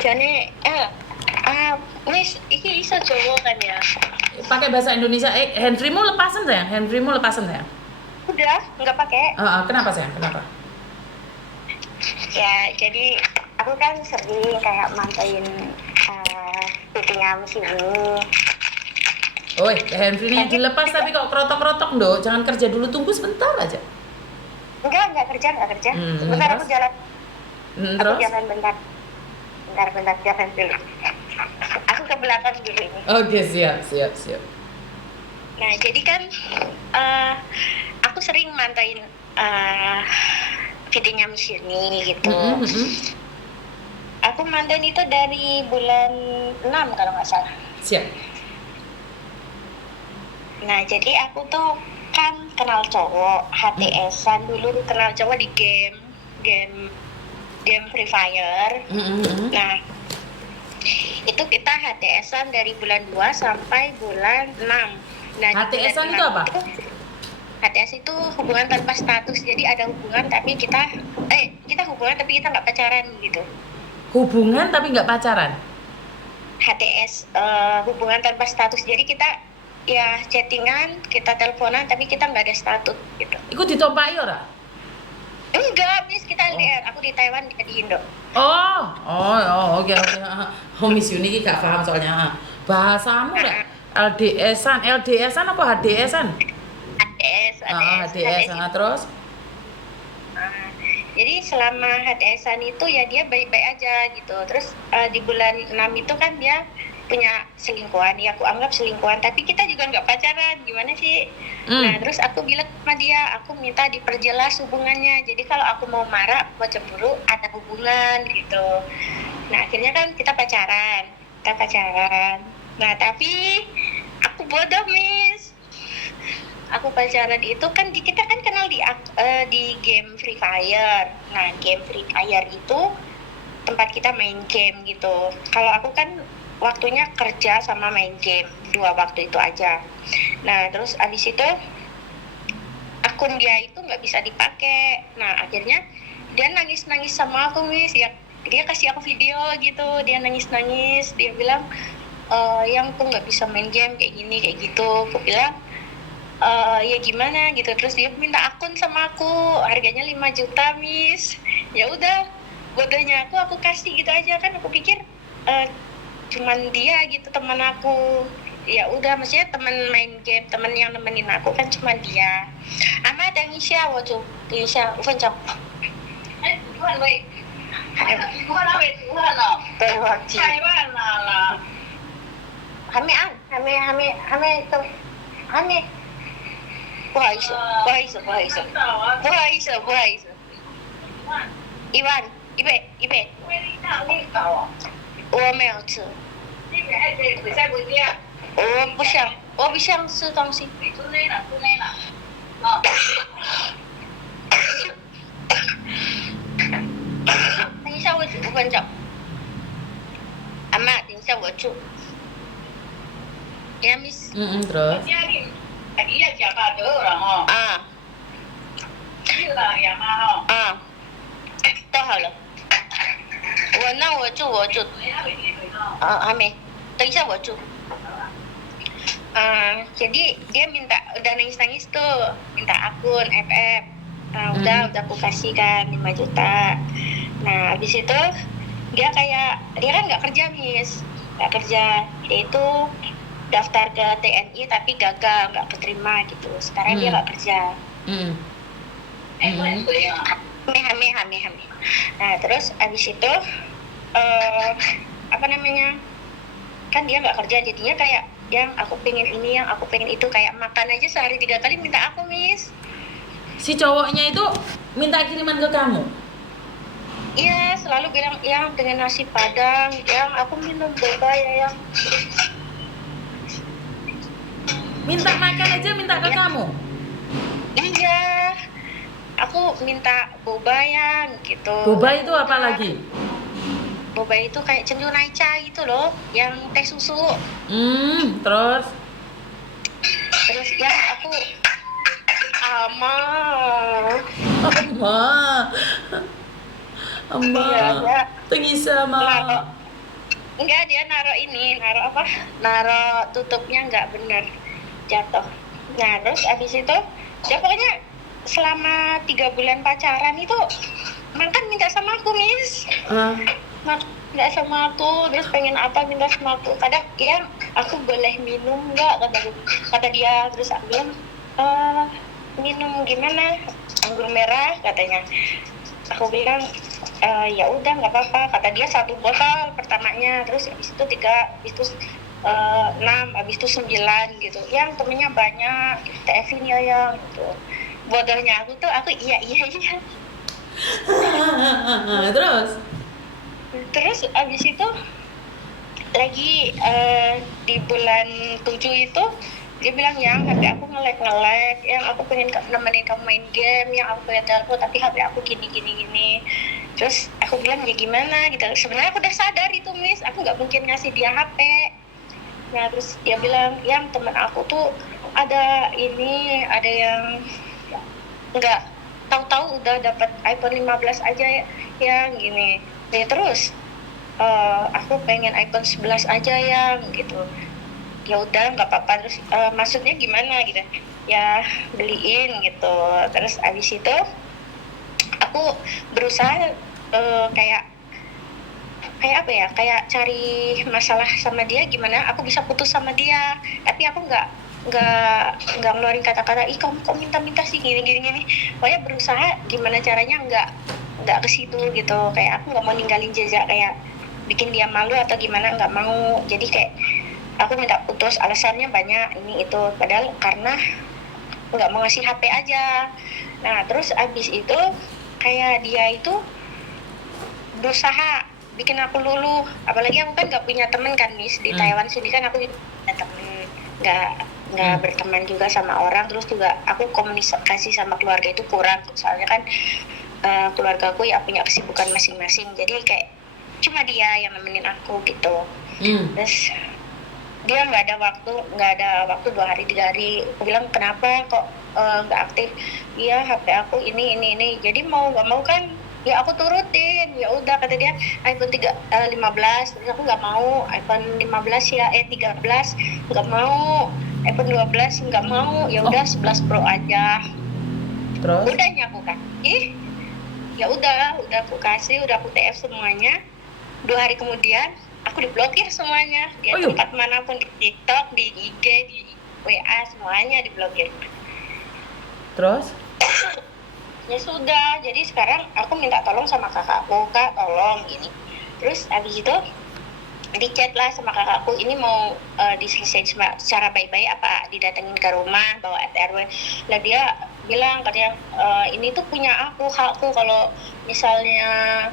Jane wis iki iso Jawa kan ya. Pakai bahasa Indonesia. Handfreemu lepasan sayang. Handfreemu lepasan sayang. Udah, nggak pakai. Kenapa sayang? Kenapa? Ya, jadi aku kan sering kayak mantauin syutingnya musim ini. Oi, handfreenya dilepas tapi kok krotok-krotok Nduk. Jangan kerja dulu, tunggu sebentar aja. Enggak kerja. Sebentar Terus? aku jalan. Aku Terus? jalan bentar. Bentar jalan dulu. Aku ke belakang dulu ini. Oke, siap. Nah, jadi kan aku sering mantauin videonya Miss Yuni gitu. Aku mantauin itu dari bulan 6 kalau nggak salah. Siap. Nah, jadi aku tuh kan kenal cowok, HTS-an dulu kenal cowok di game Free Fire. Nah, itu kita HTS-an dari bulan 2 sampai bulan 6. Nah, HTS-an itu apa? HTS itu hubungan tanpa status. Jadi ada hubungan tapi kita hubungan tapi kita nggak pacaran gitu. Hubungan tapi nggak pacaran? HTS hubungan tanpa status. Jadi kita ya chattingan, kita teleponan tapi kita nggak ada status gitu. Iku ditompai ora? Enggak, Miss, kita LDR. Aku di Taiwan, dia di Indo. Oke. Miss Yuni ini gak paham soalnya. Bahasamu gak? LDS-an apa HDS-an? HDS. Terus? Jadi selama HTS-an itu ya dia baik-baik aja gitu. Terus di bulan 6 itu kan dia punya selingkuhan, ya aku anggap selingkuhan, tapi kita juga nggak pacaran, gimana sih? Nah, terus aku bilang sama dia, aku minta diperjelas hubungannya. Jadi kalau aku mau marah, mau cemburu, ada hubungan gitu. Nah, akhirnya kan kita pacaran. Nah, tapi aku bodoh, Miss. Aku pacaran itu kan kita kan kenal di game Free Fire. Nah, game Free Fire itu tempat kita main game gitu. Kalau aku kan waktunya kerja sama main game, 2 waktu itu aja. Nah, terus abis itu akun dia itu nggak bisa dipakai. Nah, akhirnya dia nangis sama aku, Miss. Ya, dia kasih aku video gitu, dia nangis. Dia bilang, yang aku nggak bisa main game kayak gini, kayak gitu. Aku bilang, ya gimana gitu. Terus dia minta akun sama aku, harganya 5 juta, Miss. Ya udah, bodohnya aku kasih gitu aja. Kan aku pikir cuman dia gitu teman aku. Ya udah, maksudnya teman main game, teman yang nemenin aku kan cuma dia. Ama等一下我就等一下5分钟。煮饭喂。煮饭了没？煮饭了。对，忘记。太慢了。还没按，还没都，还没。不好意思。1万100。我没有吃。我不想吃东西。等一下我煮5分钟。阿妈，等一下我煮。Ya, Miss. Terus? Ah. 都好了。我煮。还没。等一下我煮。Jadi dia udah nangis tuh, minta akun FF. Nah, udah aku kasih kan 5 juta. Nah, habis itu dia kan nggak kerja, Miss. Nggak kerja. Dia itu daftar ke TNI tapi gagal, nggak keterima gitu. Sekarang dia nggak kerja. Hame. Nah, terus abis itu kan dia nggak kerja, jadinya kayak yang aku pengen ini, yang aku pengen itu, kayak makan aja sehari 3 kali minta aku, Miss. Si cowoknya itu minta kiriman ke kamu? Iya, selalu bilang yang dengan nasi padang, yang aku minum boba ya, yang minta makan aja minta ke kamu? Iya, aku minta boba yang gitu. Boba itu apa lagi? Boba itu kayak cendur naica gitu loh, yang teh susu. Terus Ya aku Ama. Iya, ya. Tengisa, Ma. Enggak, dia naruh apa? Naruh tutupnya nggak bener, jatuh. Nah, terus abis itu dia pokoknya selama 3 bulan pacaran itu makan minta sama aku, Miss. Minta sama aku, terus pengen apa minta sama aku. Kadang ya aku boleh minum nggak, kata dia. Terus aku bilang, minum gimana? Anggur merah katanya. Aku bilang, ya udah nggak apa-apa. Kata dia 1 botol pertamanya, terus habis itu 3, habis itu 6, habis itu 9 gitu. Yang temennya banyak, TF-in ya yang gitu. Bodohnya aku iya. Terus abis itu lagi di bulan 7 itu dia bilang, yang HP aku nge-lag, yang aku pengen nemenin kamu main game, yang aku pengen telepon tapi HP aku gini. Terus aku bilang, ya gimana gitu. Sebenarnya aku udah sadar itu, Miss, aku nggak mungkin ngasih dia HP. Nah terus dia bilang, yang temen aku tuh ada yang nggak tahu-tahu udah dapat iPhone 15 aja yang gini. Ya terus aku pengen iPhone 11 aja yang gitu. Ya udah nggak apa-apa. Terus maksudnya gimana gitu, ya beliin gitu. Terus abis itu aku berusaha kayak apa ya, kayak cari masalah sama dia, gimana aku bisa putus sama dia, tapi aku nggak ngeluarin kata-kata ih kamu kok minta sih gini. Pokoknya berusaha gimana caranya nggak ke situ gitu. Kayak aku nggak mau ninggalin jejak, kayak bikin dia malu atau gimana, nggak mau. Jadi kayak aku minta putus, alasannya banyak ini itu, padahal karena nggak mau ngasih HP aja. Nah terus abis itu kayak dia itu berusaha bikin aku luluh, apalagi aku kan nggak punya temen kan, Miss. Di Taiwan sini kan aku punya temen, nggak berteman juga sama orang. Terus juga aku komunikasi sama keluarga itu kurang, soalnya kan keluarga aku ya punya kesibukan masing-masing, jadi kayak cuma dia yang nemenin aku gitu. Terus dia nggak ada waktu 2 hari 3 hari. Aku bilang, kenapa kok nggak aktif? Iya HP aku ini. Jadi mau nggak mau kan ya aku turutin. Ya udah kata dia iPhone 15. Terus aku nggak mau iPhone 15 ya 13 nggak mau, iPhone 12 nggak mau. Ya udah 11 Pro aja. Terus udahnya aku kasih, ya udah aku kasih, udah aku TF semuanya. 2 hari kemudian aku diblokir semuanya. Dia tempat manapun, di TikTok, di IG, di WA, semuanya diblokir. Terus? Ya sudah, jadi sekarang aku minta tolong sama kakakku, Kak tolong ini. Terus abis itu di chat lah sama kakakku, ini mau diselesaikan secara baik-baik apa didatengin ke rumah, bawa RT RW. Lah dia bilang katanya ini tuh punya aku, hakku, kalau misalnya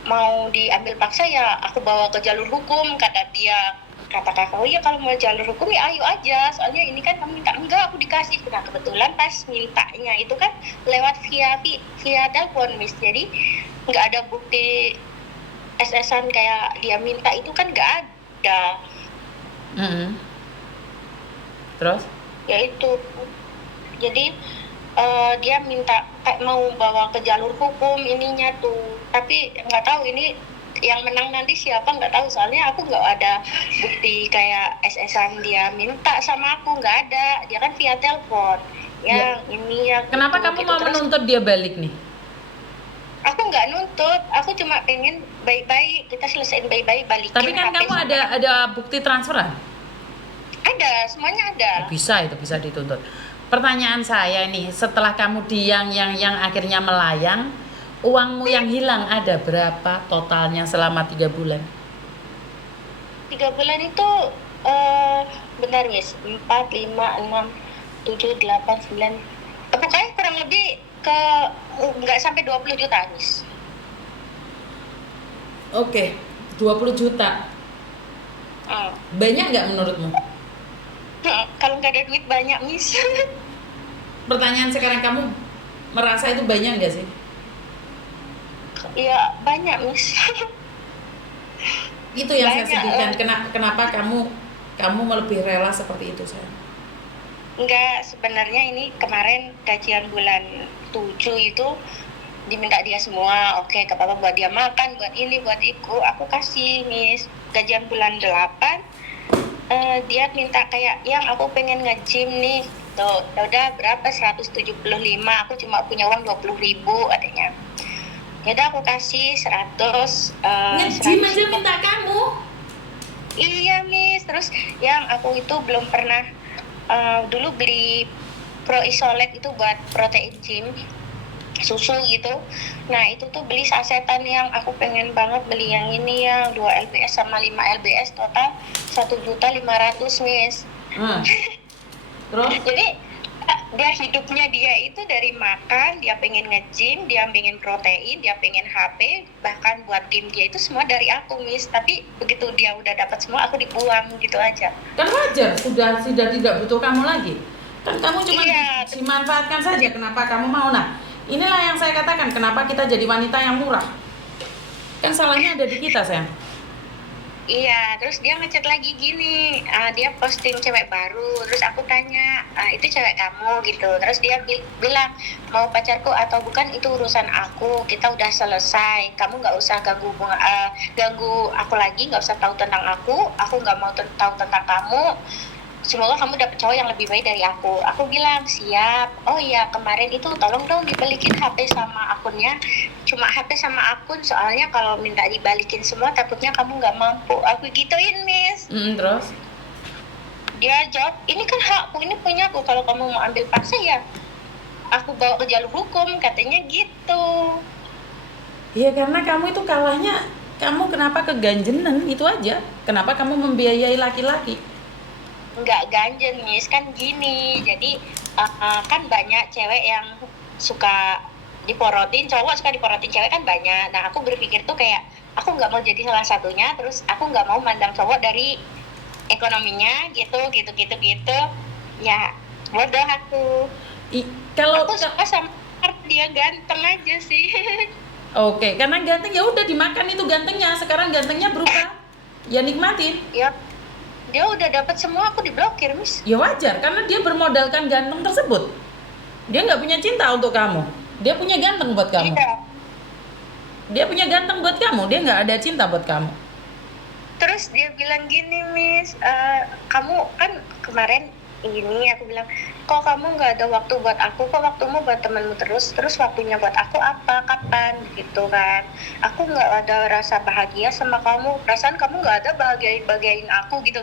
mau diambil paksa ya aku bawa ke jalur hukum, kata dia. Kata kakakku, ya kalau mau jalur hukum ya ayo aja, soalnya ini kan kamu minta. Enggak, aku dikasih. Nah kebetulan pas mintanya itu kan lewat via telepon, Miss, jadi nggak ada bukti SS-an kayak dia minta itu kan nggak ada. Terus? Ya itu, jadi dia minta kayak mau bawa ke jalur hukum ininya tuh, tapi nggak tahu ini yang menang nanti siapa, nggak tahu. Soalnya aku nggak ada bukti kayak SS-an dia minta sama aku, nggak ada. Dia kan via telepon yang ini yang kenapa itu, kamu gitu. mau Terus menuntut dia balik nih? aku nggak nuntut, aku cuma pengen baik-baik, kita selesaiin baik-baik, balikin. Tapi kan HP kamu ada bukti transferan? ada, semuanya ada. Bisa, itu bisa dituntut. Pertanyaan saya nih, setelah kamu yang akhirnya melayang, uangmu yang hilang ada berapa totalnya selama 3 bulan? 3 bulan itu bentar, Miss, 4, 5, 6, 7, 8, 9, pokoknya kurang lebih ke nggak sampai 20 juta, Miss. Oke, 20 juta. Banyak nggak menurutmu? Kalau nggak ada duit banyak, Miss. Pertanyaan sekarang, kamu merasa itu banyak nggak sih? Ya banyak, Miss. Itu yang banyak, saya sedihkan. Kenapa kamu lebih rela seperti itu, sayang? Enggak, sebenarnya ini kemarin gajian bulan 7 itu diminta dia semua. Oke, ke papa buat dia makan, buat ini, buat itu, aku kasih, Miss. Gajian bulan 8, dia minta kayak, yang aku pengen nge-gym nih. Tuh, ya udah berapa? 175, aku cuma punya uang 20.000 adanya. Ya udah aku kasih 100, Nge-gym aja 150. minta kamu. Iya, Miss. Terus yang aku itu belum pernah dulu beli Pro Isolate itu buat protein gym, susu gitu. Nah, itu tuh beli sasetan yang aku pengen banget beli yang ini yang 2 lbs sama 5 lbs total 1.500.000, Miss. Terus Jadi dia hidupnya dia itu dari makan, dia pengen nge-gym, dia pengen protein, dia pengen HP, bahkan buat game dia itu semua dari aku, Miss. Tapi begitu dia udah dapat semua, aku dibuang gitu aja. kan wajar, sudah tidak butuh kamu lagi. Kan kamu cuma Iya. dimanfaatkan saja. Kenapa kamu mau? Nah, inilah yang saya katakan, kenapa kita jadi wanita yang murah. Kan salahnya ada di kita, sayang. Iya, terus dia ngechat lagi gini, dia posting cewek baru, terus aku tanya, itu cewek kamu gitu, terus dia bilang, mau pacarku atau bukan itu urusan aku, kita udah selesai, kamu nggak usah ganggu aku lagi, nggak usah tahu tentang aku nggak mau tahu tentang kamu, semoga kamu dapet cowok yang lebih baik dari aku. Aku bilang, siap. Oh iya, kemarin itu tolong dong dibalikin HP sama akunnya. Cuma HP sama akun, soalnya kalau minta dibalikin semua takutnya kamu nggak mampu. Aku gituin, Miss. Terus? Dia jawab, ini kan hakku, ini punya aku. Kalau kamu mau ambil paksa ya aku bawa ke jalur hukum, katanya gitu. Ya karena kamu itu kalahnya, kamu kenapa keganjenan, itu aja. Kenapa kamu membiayai laki-laki? Nggak ganjen, Miss, kan gini. Jadi kan banyak cewek yang suka diporotin, cowok suka diporotin cewek kan banyak. Nah, aku berpikir tuh kayak aku nggak mau jadi salah satunya, terus aku nggak mau mandang cowok dari ekonominya gitu. Ya bodoh aku. Kalau Aku suka sama dia ganteng aja sih. Oke, karena ganteng ya udah dimakan itu gantengnya. Sekarang gantengnya berubah. Ya nikmatin. Ya, dia udah dapat semua, aku diblokir, Miss. Ya wajar, karena dia bermodalkan ganteng tersebut. Dia nggak punya cinta untuk kamu. Dia punya ganteng buat kamu. Iya. Dia punya ganteng buat kamu. Dia nggak ada cinta buat kamu. Terus dia bilang gini, Miss, kamu kan kemarin ini, aku bilang, kok kamu nggak ada waktu buat aku, kok waktumu buat temanmu terus waktunya buat aku apa, kapan, gitu kan. Aku nggak ada rasa bahagia sama kamu, perasaan kamu nggak ada bahagiain aku gitu.